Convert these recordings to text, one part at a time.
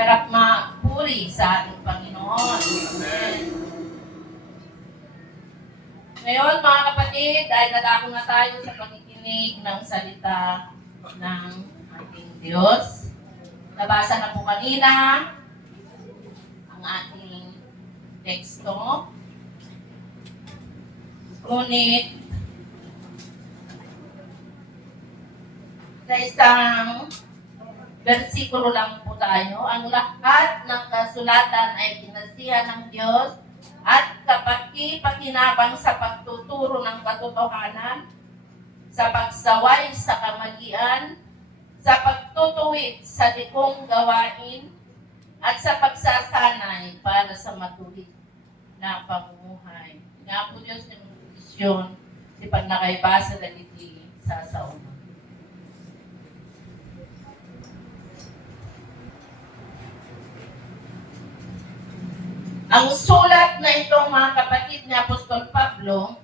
Harap mapuri sa ating Panginoon. Amen. Ngayon mga kapatid, ay dadako na tayo sa pakikinig ng salita ng ating Diyos. Nabasa na po kanina ang ating teksto. Ngunit sa isang versikulo lang po tayo, ang lahat ng kasulatan ay pinasihan ng Diyos at kapaki-pakinabang sa pagtuturo ng katotohanan, sa pagsaway sa kamalian, sa pagtutuwid sa likong gawain, at sa pagsasanay para sa matuwid na pamumuhay. Nga po Diyos ng posisyon, di pag nakaibasa na iti sa sauna. Ang sulat na itong mga kapatid ni Apostol Pablo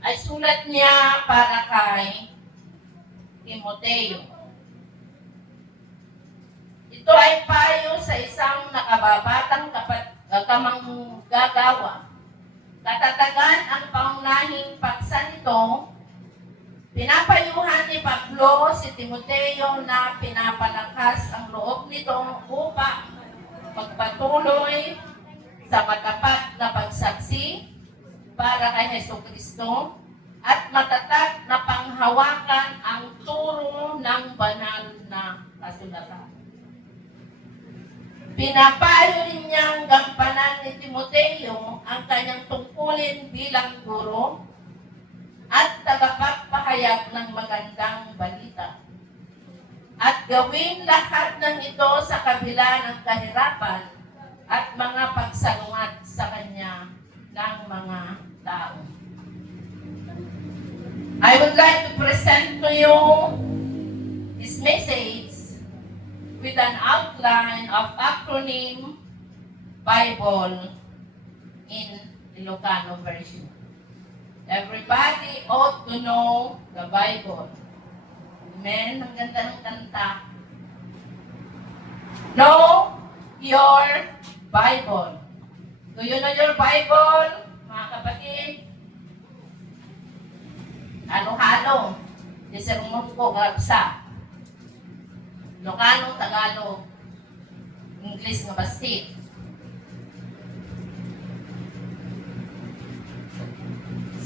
ay sulat niya para kay Timoteo. Ito ay payo sa isang nakababatang kamanggagawa. Katatagan ang pangunahing paksa nito. Pinapayuhan ni Pablo si Timoteo na pinapalakas ang loob nito upang magpatuloy sa matapat na pagsaksi para kay Jesucristo at matatag na panghawakan ang turo ng banal na kasulatan. Pinapayo rin niyang gampanan ni Timoteo ang kanyang tungkulin bilang guro at tagapagpahayag ng magandang balita. At gawin lahat ng ito sa kabila ng kahirapan at mga pagsalungat sa kanya ng mga tao. I would like to present to you this message with an outline of acronym Bible in Ilocano version. Everybody ought to know the Bible. Amen? Ang ganda ng kanta. Know your Bible. Do you know your Bible, mga kapatid? Halo-halo. Di sermon ko, karapsa. Ilocano, Tagalog, English nga basit.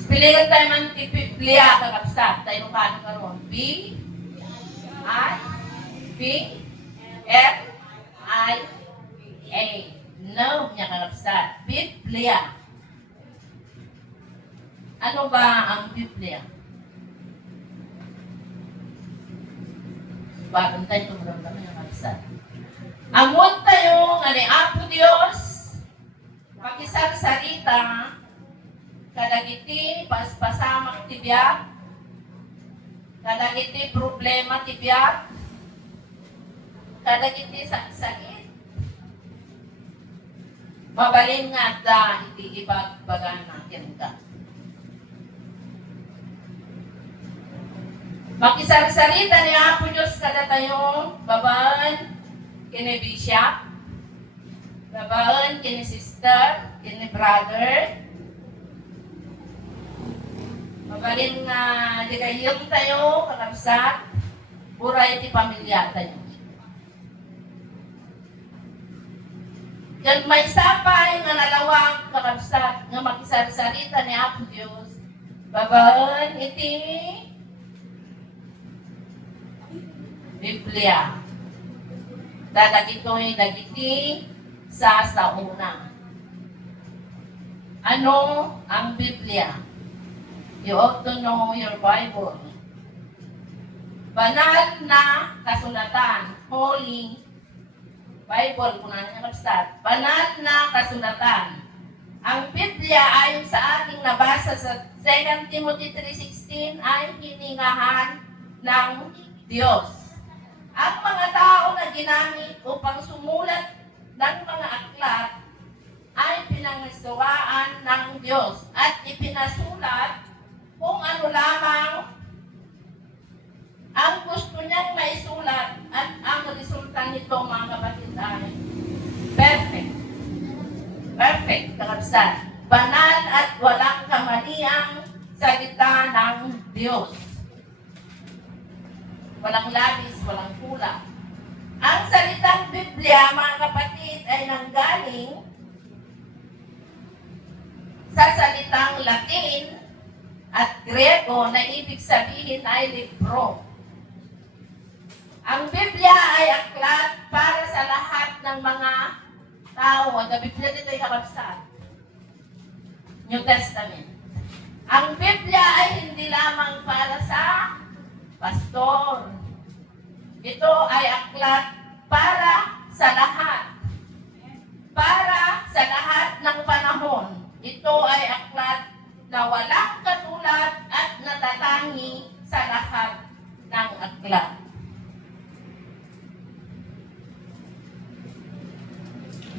Pilihan tayo man Biblia, karapsa. Tayo Ilocano karon. B-I-B-L-I-A. No, niya karapsa. Biblia. Ano ba ang Biblia? Bagong tayo tumulong niya karapsa. Amon tayo nga ni Apo Dios, pakisang sarita, kadagiti paspasamak tibiyag, kadagiti problema tibiyag, kadagiti sakit. Mabalin nga da iti ibagbagan natin ka. Makisarsalita ni Apo Diyos kada tayo, babaan kini bishop, babaan kini sister, kini brother. Mabalin nga di kayong tayo, kakabsat, buray ti pamilya tayo. Yan may sapay nga nalawag kakabsat nga makisarsalita ni Apo Diyos. Babaan iti Biblia. Dadagito'y dagiti sa una. Ano ang Biblia? You ought to know your Bible. Banal na kasulatan, Holy Bible, kung ano yung start. Banal na kasulatan. Ang Biblia ayon sa ating nabasa sa 2 Timothy 3:16 ay hiningahan ng Diyos. Ang mga tao na ginamit upang sumulat ng mga aklat ay pinangisawaan ng Diyos at ipinasulat kung ano lamang ang gusto niyang maisulat at ang resulta nito, mga kapatid, ay perfect, kakabsat. Banal at walang kamaliang salita ng Diyos. Walang labis, walang kulang. Ang salitang Biblia, mga kapatid, ay nanggaling sa salitang Latin at Grego na ibig sabihin ay libro. Ang Biblia ay aklat para sa lahat ng mga tao. Ang Biblia dito ay kakabsat. New Testament. Ang Biblia ay hindi lamang para sa pastor. Ito ay aklat para sa lahat. Para sa lahat ng panahon. Ito ay aklat na walang katulad at natatangi sa lahat ng aklat.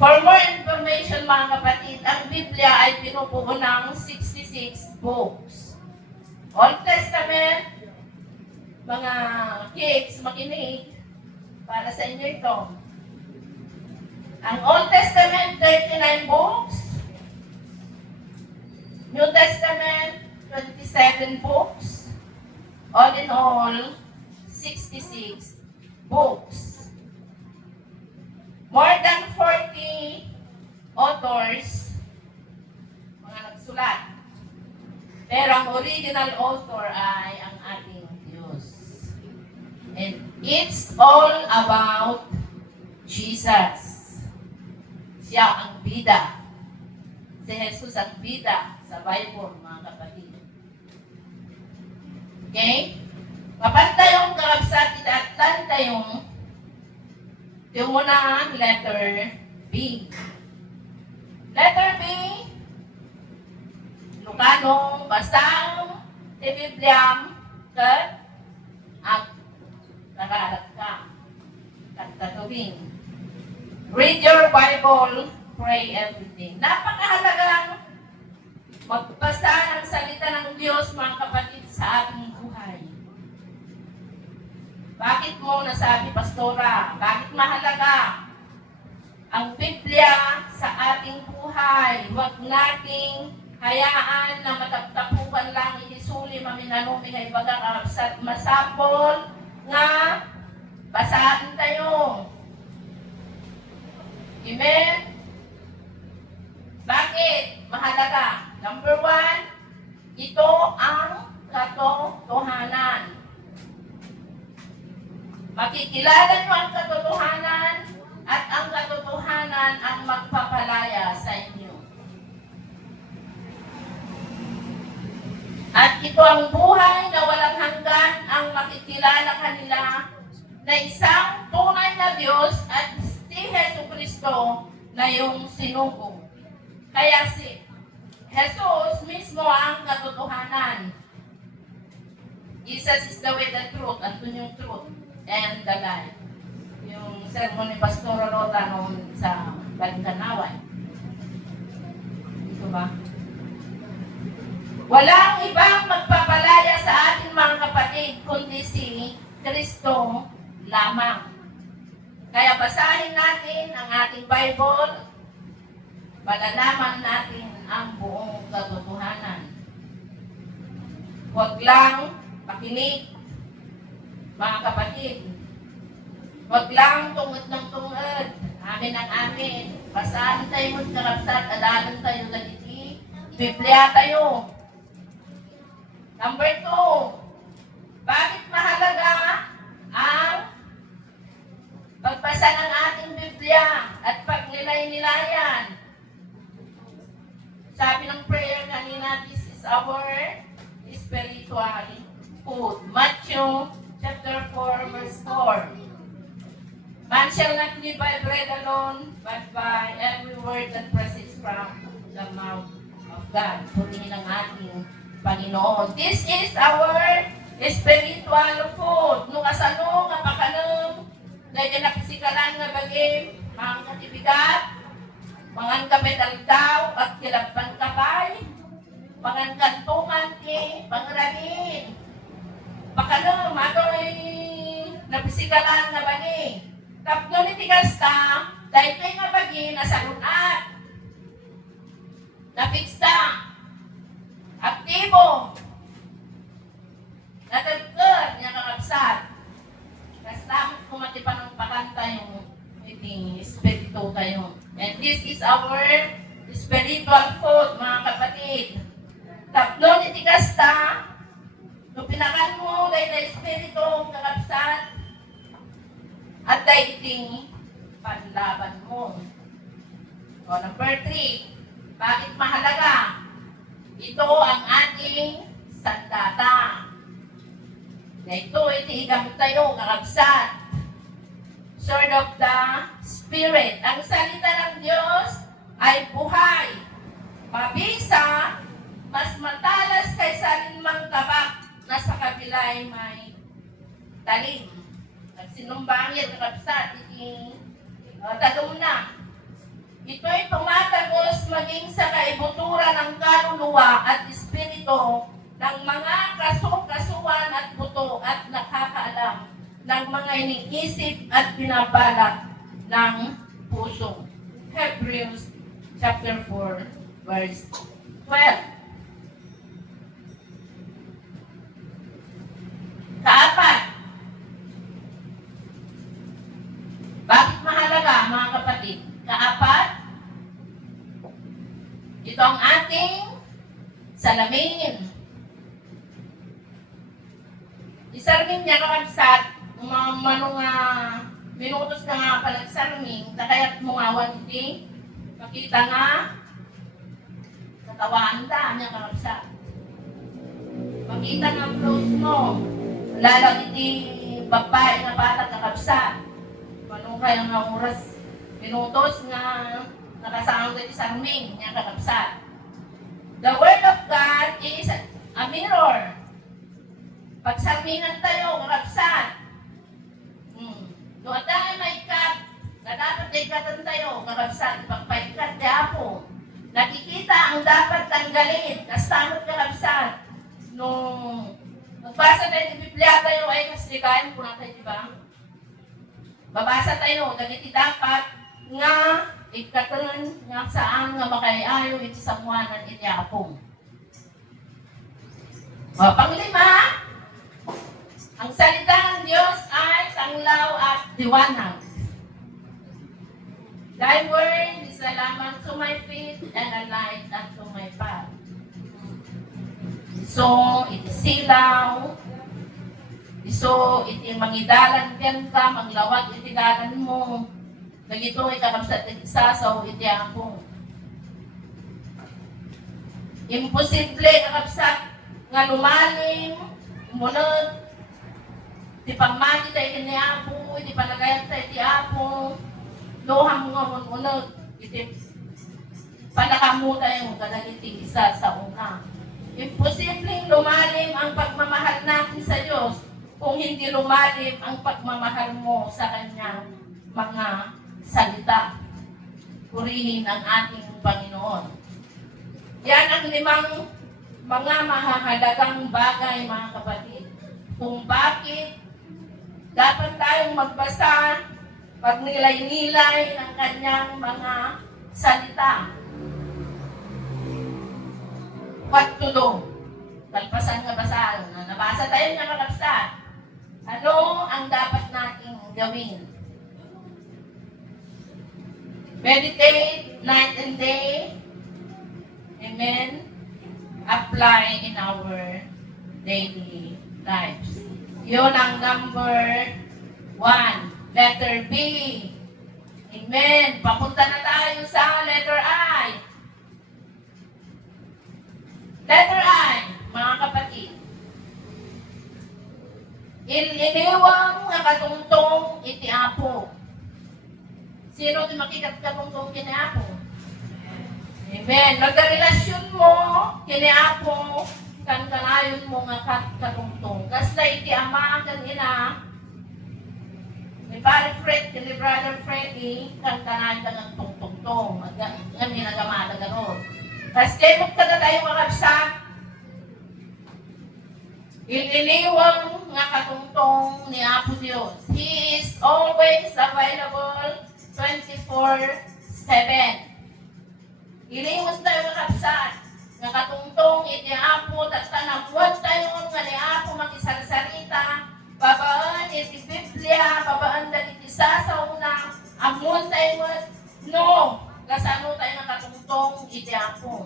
For more information, mga kapatid, ang Biblia ay pinupuo ng 66 books. Old Testament, mga kids, makinig, para sa inyo ito. Ang Old Testament, 39 books. New Testament, 27 books. All in all, 66 books. More than 40 authors, mga nagsulat. Pero ang original author ay ang ating Diyos. And it's all about Jesus. Siya ang bida. Si Jesus ang bida sa Bible, mga kapatid. Okay? Mapanta yung kakabsat, itatlanta yung unang letter B. Letter B, Lucano, basang Bibliam, kat at nakalat ka. Tatatuwing. Read your Bible, pray everything. Napakahalagang magbasa ng salita ng Diyos, mga kapatid, sa ating buhay. Bakit mo nasabi, Pastora? Bakit mahalaga ang Biblia sa ating buhay? Huwag nating hayaan na matagtapukan lang itisuli maminanumi kay bagang absat masapol nga basahin tayo. Amen? Bakit mahalaga? Number 1, ito ang katotohanan. Makikilala nyo ang katotohanan at ang katotohanan ang magpapalaya sa inyo. At ito ang buhay na walang hanggan ang makikilala kanila na isang tunay na Diyos at si Jesucristo na yung sinugo. Kaya si Jesus mismo ang katotohanan. Jesus is the way, the truth, at yung truth and the life. Yung sermon ni Pastor Rota noon sa Balkanaway. Ito ba? Walang ibang magpapalaya sa ating mga kapatid kundi si Kristo lamang. Kaya basahin natin ang ating Bible, malalaman natin ang buong katotohanan. Huwag lang makinig, mga kapatid. Huwag lang tungod ng tungod. Amin ang amin. Basahin tayo magkarapsat, adalan tayo lagi. Biblia tayo. Number 2, bakit mahalaga ang pagbasa ng ating Biblia at pagnilay-nilayan? Sabi ng prayer kanina, this is our spiritual food. Matthew chapter 4, verse 4. Man shall not live by bread alone, but by every word that proceeds from the mouth of God. Purihin ang ating Panginoon. This is our spiritual food. Nung asano, nga pakanong, na ginapsikalan nga bagay, mga katibigat, mga kapedal daw, at kilagpan kabay, mga kantuman ti, pangrabin. Pakanong, ado'y napsikalan nga bagay. Tapno ni tigas ta, dahil kayo nga bagay, nasa lunat. napiksa, aktibo, natagkod niya kakabsat. Kasi lamang kumati pa ng pakanta yung espiritu kayo. And this is our spiritual food, mga kapatid. Tapno ni Tikasta, no pinakan mo, gay na espiritu, kakabsat, at daiting panlaban mo. O, number 3, bakit mahalaga? Ito ang ating sandata. Na ito, itigamit tayo, kakabsat. Sword of the Spirit. Ang salita ng Diyos ay buhay, mabisa, mas matalas kaysa alinmang tabak na sa kabila ay may talim. At sinumbangit, kakabsat, tagong na. Ito'y tumatagos maging sa kaibuturan ng kaluluwa at espiritu ng mga kasuan at buto at nakakaalam ng mga iniisip at binabalak ng puso. Hebrews chapter 4, verse 12. Kaapat. Bakit mahalaga, mga kapatid? Kaapat, ito ang ating salamin. Isarmin niya kakabsat, manong minutos ka nga palagsarming, kayat mo nga hindi makita nga katawaan ta niya kakabsat. Makita nga clothes mo, lalang iti babae na bata kakabsat. Manong kaya nga oras, minutos nga nakasama ko iti sarming niya kakabsat. The Word of God is a mirror. Pagsarmingan tayo, kakabsat. Doon tayo may kat, na dapat ikatan tayo, kakabsat, pagpaikat, diapo. Nakikita ang dapat tanggalin, kasamot kakabsat. Nung magbasa tayo ng Biblia tayo, ay kaslikain po natin, di ba? Babasa tayo, ganiti dapat nga ikatan nga saan nga makayayo iti samuanan iti apong. Panglima, ang salita ng Diyos ay tanglaw at liwanag. Thy word is a lamp to my feet and a light unto my path. So, iti silaw. So, iti mangidalan ka, manglawag iti dalan mo. Nagito ikakabsat iti sasaw iti apong. Imposible kakabsat nga lumalim, umunod, di pamagi tayo iti apo, di palagayan tayo iti apo, lohang nga mununod, iti palakamu tayo kadagiti isa sa una. Imposibleng lumalim ang pagmamahal natin sa Diyos kung hindi lumalim ang pagmamahal mo sa Kanyang mga salita. Purihin ang ating Panginoon. Yan ang 5 mga mahahalagang bagay, mga kapatid. Kung bakit dapat tayong magbasa, magnilay-nilay ng Kanyang mga salita. What to do? Talpasan nga basahan. Nabasa tayo niya kakabsat. Ano ang dapat nating gawin? Meditate night and day. Amen. Apply in our daily lives. Yun ang number 1. Letter B. Amen. Papunta na tayo sa letter I. Letter I, mga kapatid. Iniwang nga katungtong iti apo. Sino di makikat katungtong kini apo? Amen. Nagrelasyon mo kini apo, kan kanayon mo nga katungtong. Kasla iti ama kan ina, ni Pare Fred, ni Brother Freddy, kan kanayon ng tungtong. Nga ginagama na gano'n. Tapos kemot ka na tayo makabsak. Ililiwang nga katungtong ni Apo Diyos. He is always available 24/7. Ilingon tayo kakabsat. Nga katungtong iti Apo at tanabuan tayo nga ni Apo makisarsarita. Babaan iti Biblia, babaan dagiti sa una. Amon tayo no. Kasano tayo nga katungtong iti Apo.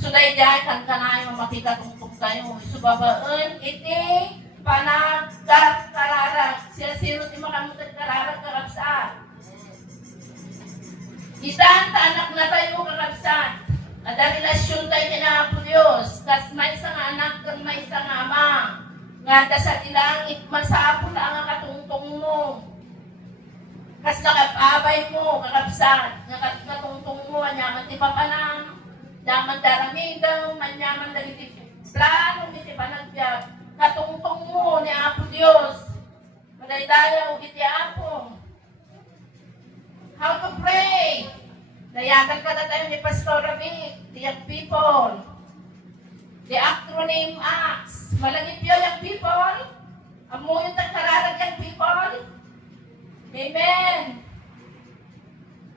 So dahil kan kanayo makikatungtong tayo. So babaan iti panagkararag. Sino ti makamutag kararag kakabsat. Itan anak na tayo kakabsat. Ada relasyon tayo kina Apo Diyos. Kas may isang anak kan may isang ama. Nga da sa tilangit masapo na ang katungtong mo. Kas nakapabay mo kakabsat. Nga katungtong mo anyaman ti papanang. Daman daramigaw manyaman dagiti plano iti panagbiag. Katungtong mo ni Apo Diyos. Madaydayaw iti Apo. How to pray? Nayagan ka na tayo ni Pastor Ravi, the young people. The acronym ACTS. Malagip yun young people. Amo yung tagkararag young people. Amen.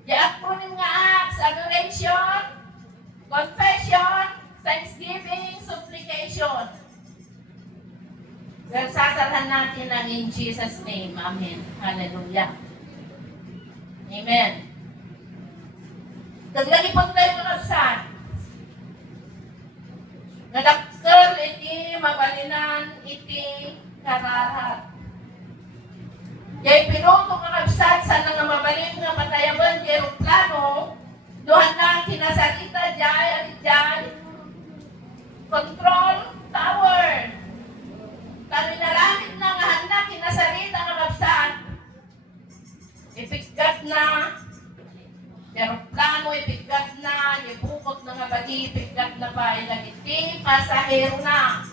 The acronym nga ACTS, adoration, confession, thanksgiving, supplication. Well, sasarhan natin ang in Jesus' name. Amen. Hallelujah. Amen. Daglagi po tayo kakabsat. Nadakkel iti mabalinan iti kararat. Kaya pinuto kakabsat sa nga mabalin nga patayaban di aeroplano, doon na kinasarita dyan, control tower. Kami naramit na nga handa kinasarita kakabsat. Ipigkat na, aeroplano ipigkat na, ibukot na nga bagi, ipigkat na pa, ilagiti, pasahero na.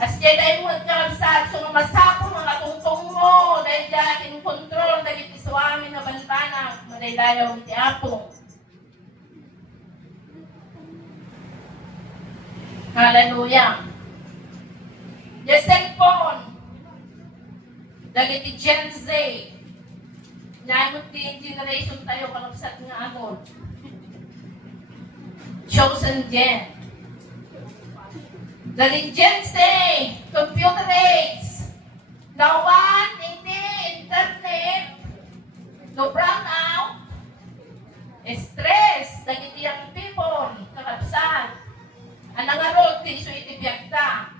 As dyan ay mo kakabsat, so masapo mga tungtong mo, dahil dyan kinkontrol, dahil iti suwami na bantana, madaydayaw iti Apo. Hallelujah. The cellphone, dahil iti Gen Z, Nagod din generation tayo kalapsat nga agod. Chosen gen. Dali Gen Z, computer age. No one, hindi, internet. No brownout. Stress, dagiti ang people, kalapsat. Anang arod, tiso itibiyag ta.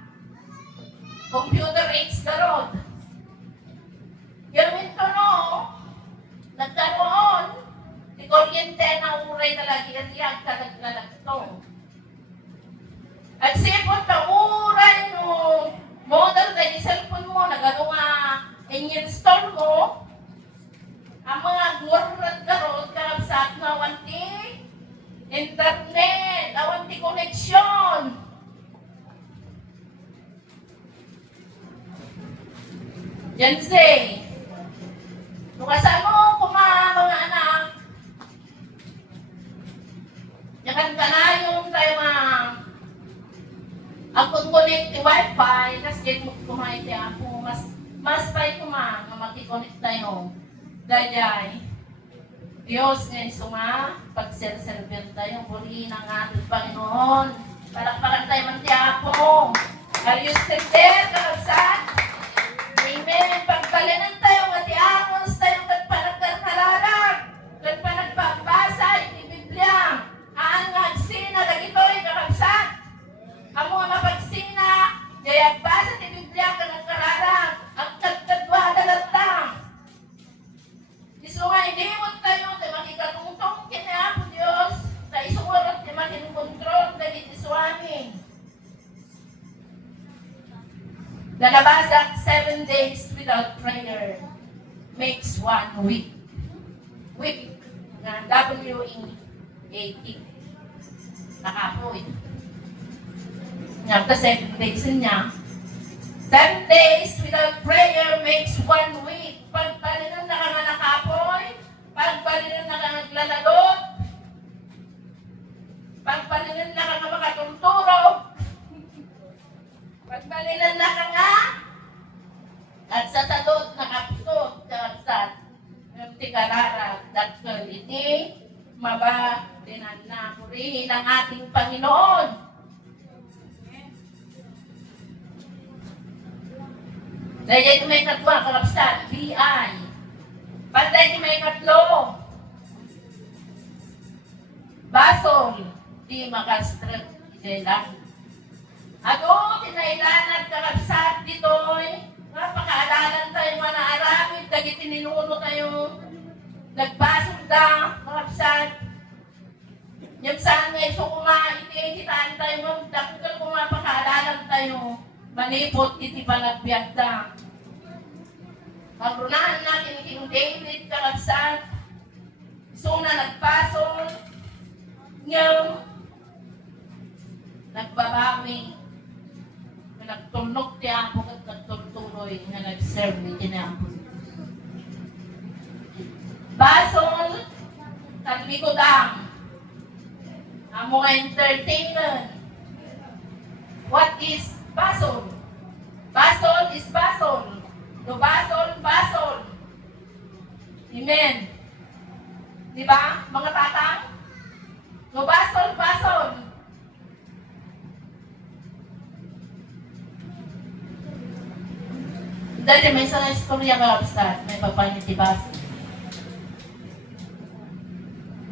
Computer age garod. Gawin to no, nagkaroon, di kuryente na uray talagi at iyag ka naglalagto. At sipot na uray no, model na yung cellphone mo, nagano nga, in-install mo, ang mga gurrat garot, kalapsat na awanti, internet, awanti connection. Yan say, lukasan mo kung mga anak, yakan ka na yung tayo akong connect ti wifi, kasi dyan mo kumain ti ako, mas pa'y kumang na makikonnect tayo. Dayay, Diyos ngayon suma, pag-serserver tayo, purihin ang ating Panginoon. Palakpakan tayo man ti ako. Are you still there, kalabsan? Amen. Pagpalinan tayo, mati angos tayo, nagpanagkarkararag, nagpanagbabasa, iti Biblia. Aan nga agsina, dagito'y kakabsat. Amo nga mapagsina, jayag basa ti Biblia, kanagkararag, ang tagkadwada latang. Iso nga, ilimot tayo, tayo makikatungtong kina Apo Diyos, tayo sumurot, tayo makinukontrol, tayo swami. Lalabasa 7 days without prayer makes 1 week. Week na W-E-A-T. Nakapoy. Ngapta 7 days niya. 7 days without prayer makes 1 week. Pagpalinan na ka nga nakapoy, pagpalinan na ka naglalalot, pagpalinan na ka nga makatulturog, pagpalinan na ka nga, at sa talot nakapsot, kapsat, ng tikarara, datkal iti, maba, dinan ng ating Panginoon. Dahil ito may katwa, kalapsan, BI. Panday ito may katlo. Basol, di makastrap, lang. Ako, tinailanat kalapsan dito'y, napakaalalan tayo mga aramid, dagi tininuno tayo, nagbasol da, kalapsan. Yung saan nga iso kumain, kitaan tayo, magdakgal kung mapakaalalan tayo, malipot, iti panagbiyak da. Pagrunahan natin King David, kalapsan, iso na nagpasol, ngayon, nagbabawi, nagtulog ti Apo at nagtultuloy na nag-serve ni Apo. Basol, taglikodang, ang mga entertainment. What is basol? Basol is basol. No basol, basol. Amen. Di ba, mga tatang? No basol, basol. Dahil may isang istorya ka sa may pagpanitibas.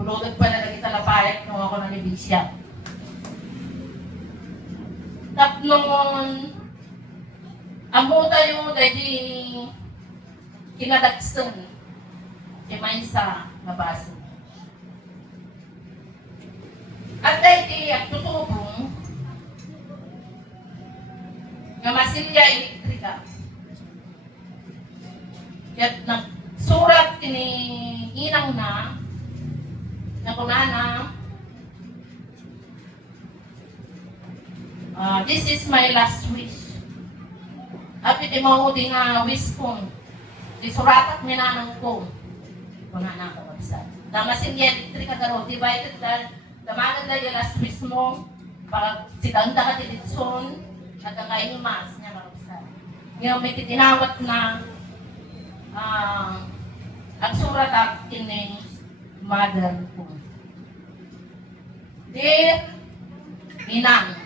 Pulugad pa na lagi talapayat nung ako na nibisya. Tap noon, amo tayo dahil kinadaksan. May isa na baso. At dahil at tutubong, nga masilya elektrika. At nagsurat tiniinang na kunana, this is my last wish. At iti mo di nga wish kong, isuratat minanang ko, kunana ko wabsat. Damasin niya, elektrika ka ro, divided dahil, damagan dahil yung last wish mo, pag sidanda ka tititson, nagkakain yung maas niya wabsat. Ngayon may titinawat na, ang surat akin ni mother ko. Dear Inang,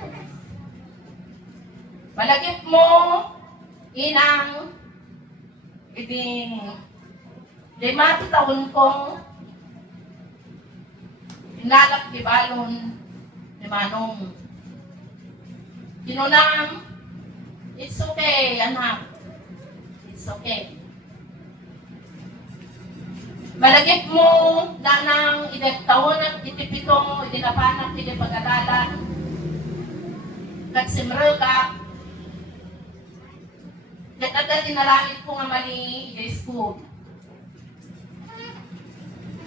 palagip mo, Inang, di matutawon ko, inalap di balon, di manong. Kinunang, it's okay, anak. It's okay. Malagip mo na ng idagtawon at itipitong idinapanak hindi pag-adalan kat simrel ka kat agad dinalangit ko nga mali i school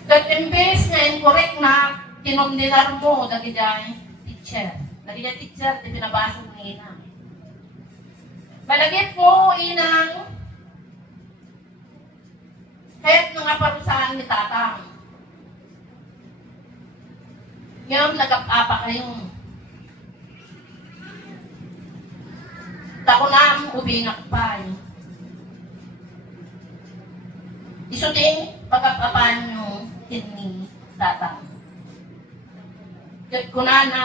kat imbes nga incorrect na kinumdinar mo dagi dyan teacher di pinabasa mo ina malagip mo inang kahit nga parusahan ni tatang. Ngayon, nagap-apa kayong. Tako na ang ubingak pa. Isuting pagkapapan nyo ni tatang. Kahit ko na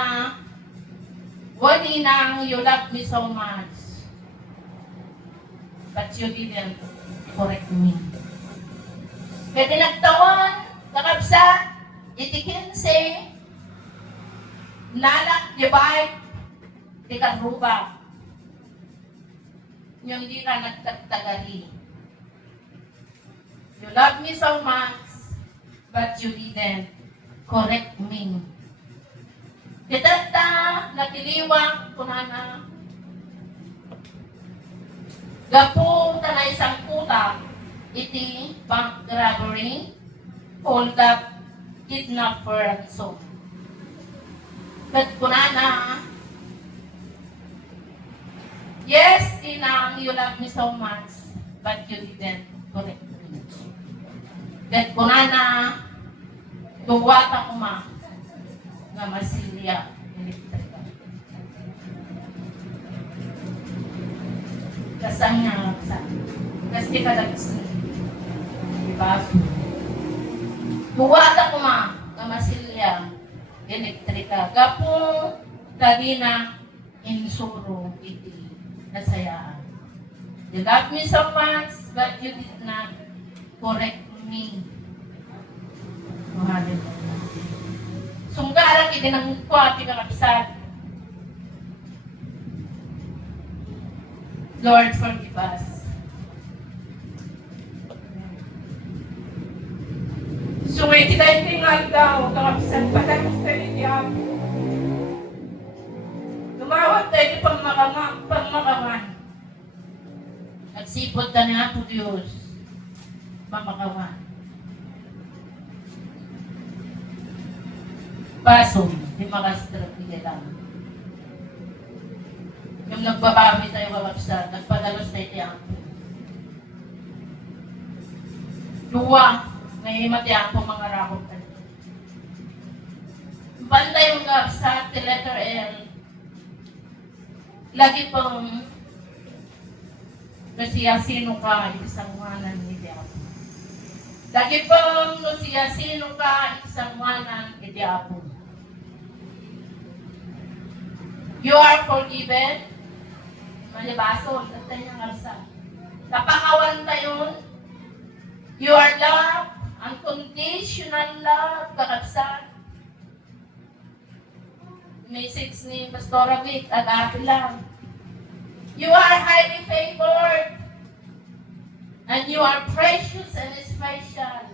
wali nang you love me so much. But you didn't correct me. Kaya tinagtawon, kakabsa, itikinse, nalak, yabay, tikaruba. Yung di ka nagtagtagari. You love me so much, but you didn't correct me. Kitata, natiliwang, kunana, gapo, tanay isang puta, iti bank robbery, hold up, kidnapper, and so. But kunana, yes, Inang, you love me so much, but you didn't correct me. That kunana, tuwata kuma, nga masilya, elektrika. Kasang nga, kasi kadagsan. Diba? Buwata ko ma, kamasilya, elektrika. Gapong dali na insuro iti nasayaan. You love me so much, but you did not correct me. Hallelujah. Sunggaran iti ng kwati kakabsat. Lord, forgive us. Sungay kita itingal daw, kakabsat, padalos tayo ni Apo. Tumawag tayo ni pangmakaman. Nagsipot ka na Apo Diyos, mamakawan. Pasong, di makastrategy lang. Yung nagbabawi tayo kakabsat, nagpadalos tayo ni Apo. Luwa, may matiyang po mga rakot tayo. Banda yung kakabsat, the letter L. Lagi pang nasiyasino ka, isang wanan ni Diapo. Lagi pang nasiyasino ka, isang wanan ni Diapo. You are forgiven. Malibason, tatay niyang arsa. Napakawan tayo. You are loved. Unconditional love, kakabsat. Message ni Pastora Vic, agapin lang. You are highly favored. And you are precious and special.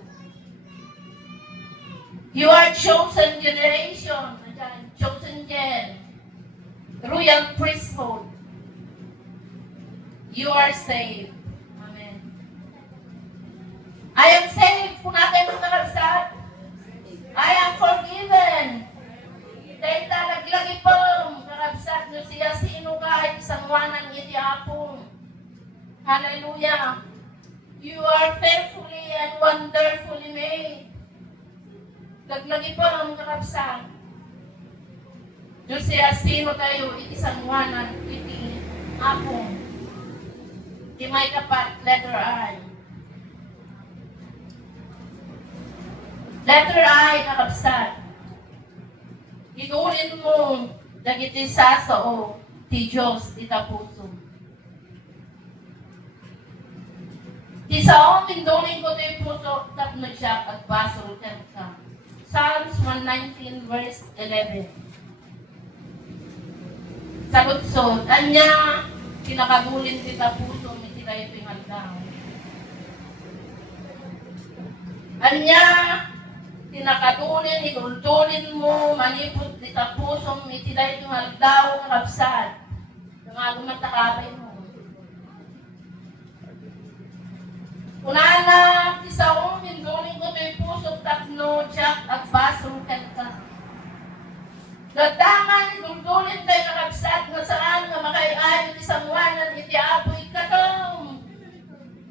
You are chosen generation. Chosen gen. Royal priesthood. You are saved. Amen. I am saved. Kung natin ang nakabsat. I am forgiven. Dahil talaglagi po, nakabsat nyo siya sino kahit isang wanang iti apong. Hallelujah. You are fearfully and wonderfully made. Laglagi po ang nakabsat. Diyos siya sino tayo iti isang wanang iti apong. Di may kapat, letter I. Letter I, nakabsat. Inulit mo, dagiti sasao, ti Diyos, ti tapuso. Ti sao, minduling ko ti puso, tapno siya, at baso, ka. Psalms 119, verse 11. Sagutsod, anya, kinakagulin ti tapuso, may kayo pinagdaw. Anya, tinakatulin, idultulin mo, manipot, ditapusong, itilay yung haldaw, kapsad. Yung alumatakabay mo. Kunana, tisaong, minduling ko ito'y pusong, tapno, tsak, at basong kanta. Nagdaman, idultulin tayo nakapsad, na saan nga makaiayon, isang wanan, iti apo, ikatom.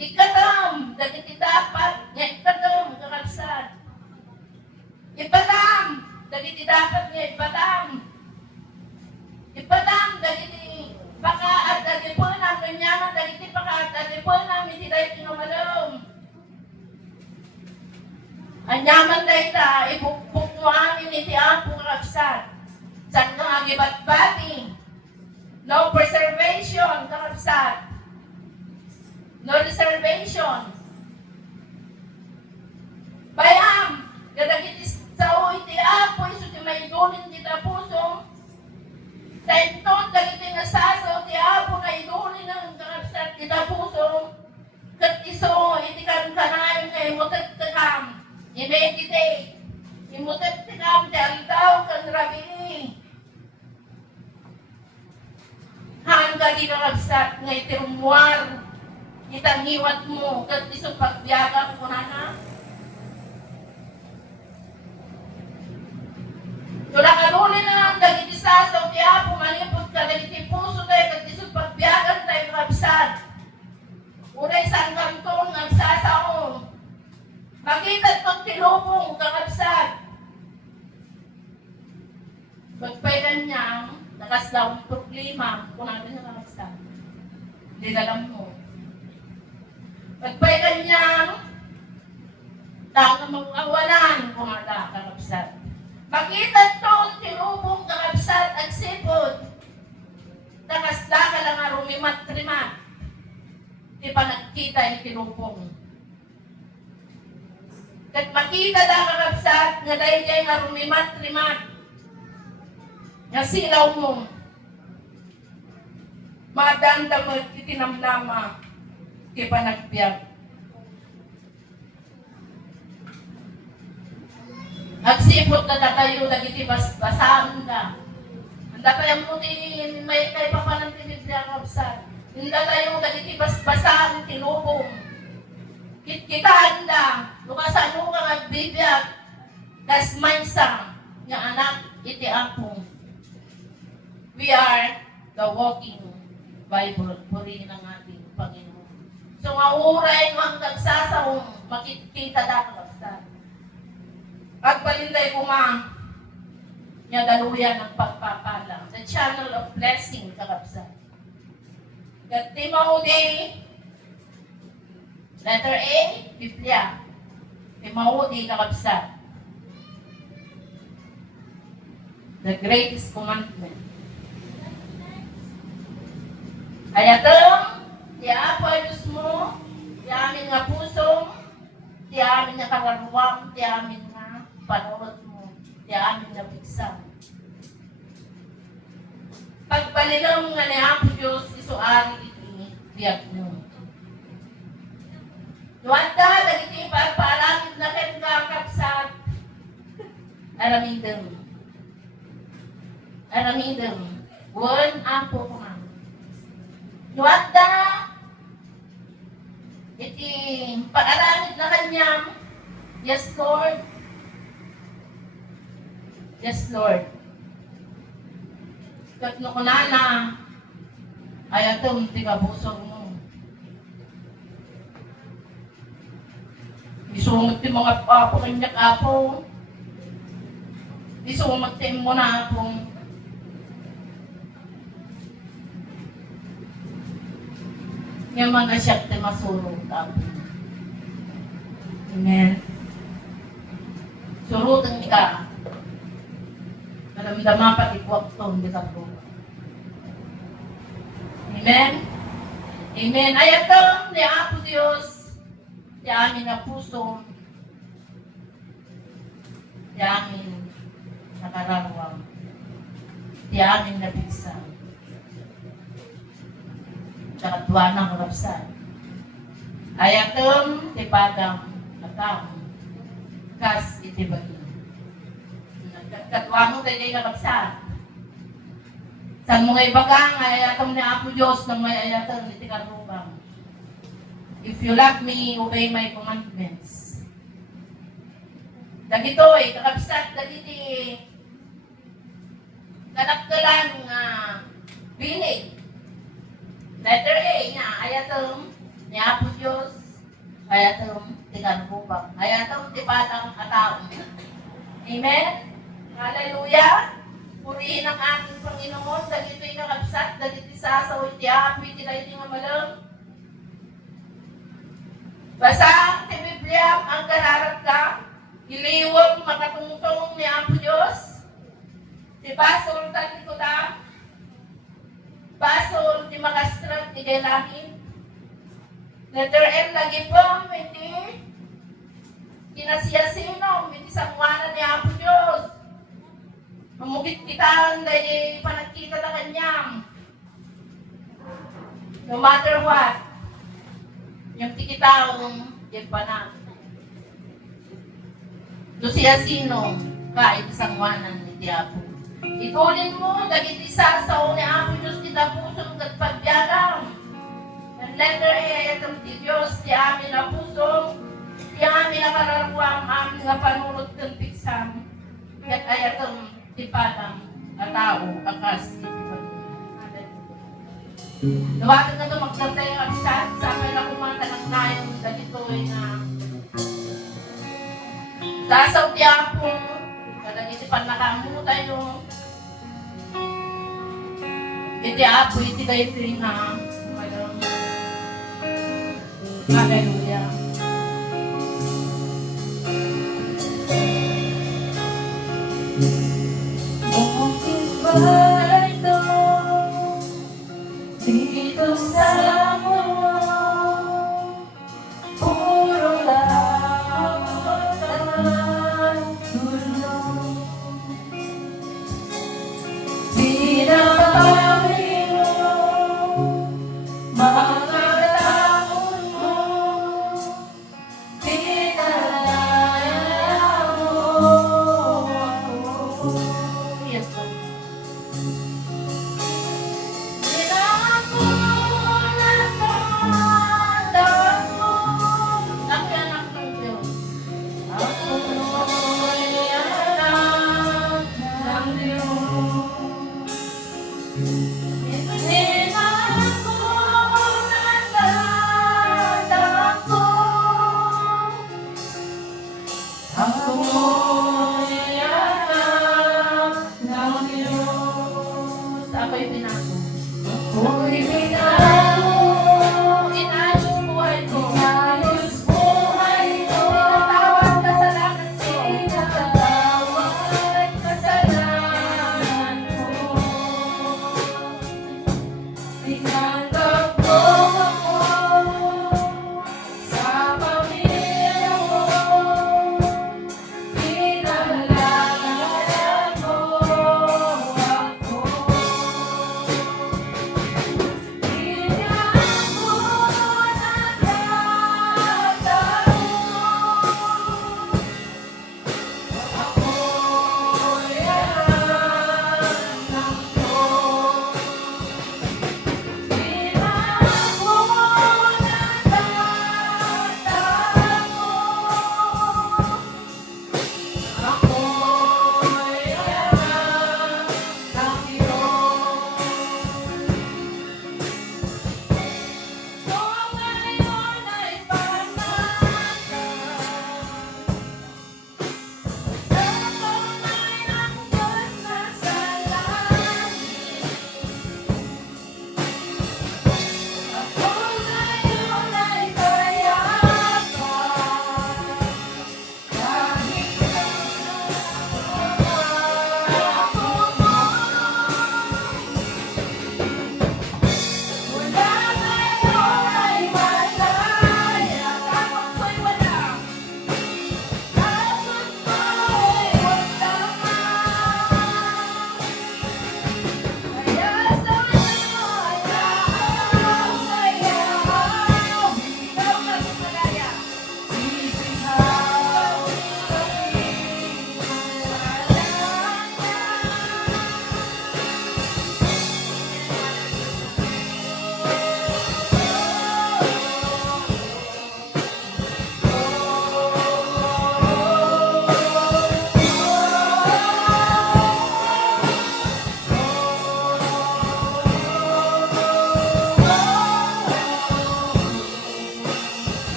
Ikatom, dagiti dapat, nga ikatom, kakapsad. Ipatam, dagiti dapat nga ipatam. Ipatam, dagiti pakaat, dagiti po na, kanyaman, dagiti pakaat, dagiti po na, iti dahi kinumalong. Anyaman dahi ta, ibukbuk mo amin, iti apo, kakapsad. Saan nga agibat-bati, no preservation, kakapsad. No reservation. Bayam, gadagiti sao iti apoy, so ti may dunin ti tapusong. Tainton, dagiti nga saso, ti apo na idunin ng kakapsat ti tapusong. Kat iso, iti kan-kanayon nga imutet-tekam. I-meditate. Imutet-tekam, ti aldaw, kan rabini. Hanggang di kakapsat nga iti rumuar. Itangiwat mo, kat isong pagbiyagang ko na. Tulakalunin na ang dagiti sasaw, kaya pumalipot ka, dagiti puso tayo, kat isong pagbiyagan tayo kakabsat. Unay isang kantong ang sasaw. Makita itong tilubong kakabsat. Magpailan niyang, nakas daw ang problema, kung natin na kakabsat. Hindi alam mo. Magpailan niyang, tao na mag-awalan, kung natin kakabsat. Makita ito rumimat-rimat. Di pa nagkita yung tinupong. Kat makita na kakabsat, nga dahil kayo nga rumimat-rimat. Nga silaw mo. Madanda mo, itinamlama. Di pa nagbiyak. Agsipot na tayo, nagiti basang na. Handa pa yung muti, may kayo pa pa ng tinibli ang kapsat. Handa tayo, nagiti basang, tinupong. Kitkitaan na, lukasan mo kang agbibiyag, kas mansang, nga anak, iti apong. We are the walking Bible, purihin ang ating Panginoon. So, mauray mo ang nagsasawong, makikita na kapsat. At palinday ko niya daluyan ng pagpapala. The channel of blessing, kakabsat. Kat Timothy, letter A, Biblia. Timothy, kakabsat. The greatest commandment. Ayatong, ti apo Diyos mo, ti amin nga puso, ti amin nga kararuwang, ti amin nga panunod mo, ti amin na bigsan. Pagpalinong nga ni Apo Diyos, isuari iti biyag nyo. Nuwanda, nagiti pagpaalakit na kayo kakapsat. Aramidem. Aramidem. Wan Apo ko nga. Nuwanda, iti pag-aramid na kanyang, yes Lord, yes, Lord. Kat no kunana, ayatom tigabusog mo. Isungot ti mga apo kanyak apo. Isungot ti mo na apong. Nga mga siyak ti masurog apo. Amen. Surutan ka. Maramdaman pati kwakto, hindi ka po. Amen? Amen. Ayatom ni Apo Diyos, di amin na puso, di amin nakarawang, di amin na bigsan. Tsaka tuwa ng rapsan. Ayatom, di padang atang, kas itibagin. Katwa mo tayo kakabsat. San mo ngay bagang, ayatom ni Apo Diyos na may ayatom, iti karubang. If you love me, obey my commandments. Dagitoy, kakabsat, dagiti kanaktalan binig. Letter A nga, ayatom ni Apo Diyos, ayatom, iti karubang. Ayatom, iti patang ataong. Amen? Hallelujah! Purihin ang ating Panginoon, dagito'y nakabsat, dagito'y sasaw, iti apo, iti tayo nga malang. Basa ti Biblia ang kanarat ka, iliwag makatungtong ni Apo Diyos. Ti basol tati ko ta, basol ti makastrat ti langit. Letter M lagi po, iti kinasiyasino, iti sangwanan ni Apo Diyos. Mamugit kita dahil panagkita na kanyang. No matter what, yung tikitaong yung panag. Do siya sino, kahit isang wanan ni Diapo. Itunin mo, dagiti sasaw ni Apo Diyos, kita pusong pagbiagang. And letter A, itong ti Diyos, ti amin na pusong, ti amin na kararwang, amin na panulot ng piksam. Kat ayatong tipadang na tao, akas, Luwagin na ito, magdantay ang absat, sa amin na kumanta ng nayon, ganito ay na sasaw ti Apo, kadagisipan na kamo tayo, iti Apo, iti kayo na, hallelujah. Dito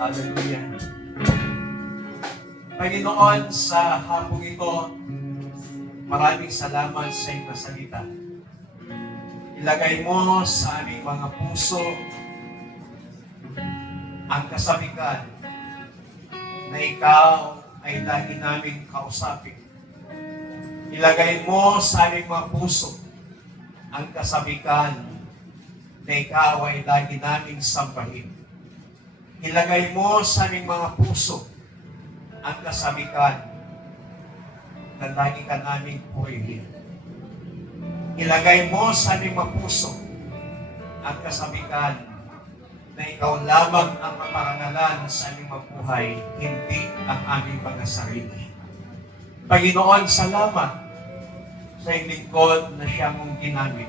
Hallelujah. Panginoon, sa hapong ito, maraming salamat sa iyong salita. Ilagay mo sa aming mga puso ang kasabikan na ikaw ay lagi naming kausapin. Ilagay mo sa aming mga puso ang kasabikan na ikaw ay lagi naming sambahin. Ilagay mo sa aming mga puso ang kasabikan na lagi ka naming purihin. Ilagay mo sa aming mga puso ang kasabikan na ikaw lamang ang maparangalan sa aming mga buhay, hindi ang aming mga sarili. Panginoon, salamat sa iyong lingkod na siya mong ginamit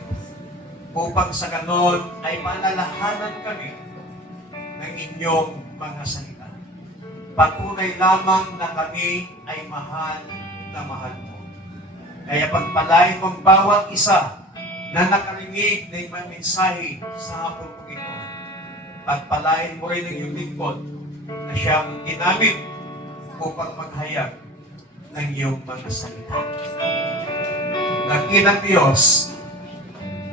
upang sa ganon ay maalalahanan kami ng inyong mga salita. Patunay lamang na kami ay mahal na mahal mo. Kaya pagpalain mo ang bawat isa na nakarinig ng mga mensahe sa hapon po ito. Pagpalain mo rin ang iyong lingkod na siyang ginamit upang maghayag ng iyong mga salita. Dakilang Diyos,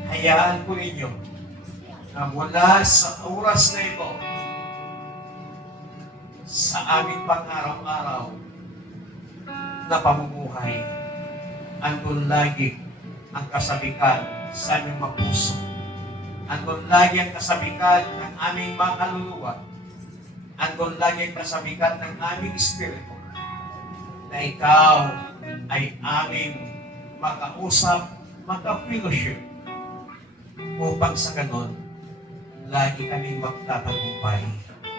hayaan po ninyo na mula sa oras na ito, sa aming pang-araw-araw na pamumuhay, andun lagi ang kasabikan sa aming mga puso. Andun lagi ang kasabikan ng aming mga kaluluwa. Andun lagi ang kasabikan ng aming espiritu na ikaw ay aming makausap, maka-fellowship upang sa ganon, lagi kaming magtatagumpay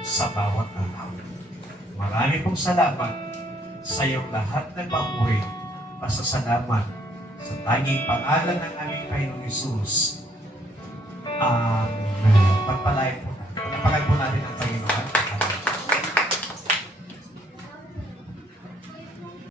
sa bawat araw. Marami pong salamat sa iyong lahat ng papuri. Pasasalamat sa tanging pangalan ng aming Panginoong Hesus. Pagpalain po na. Pagpalain po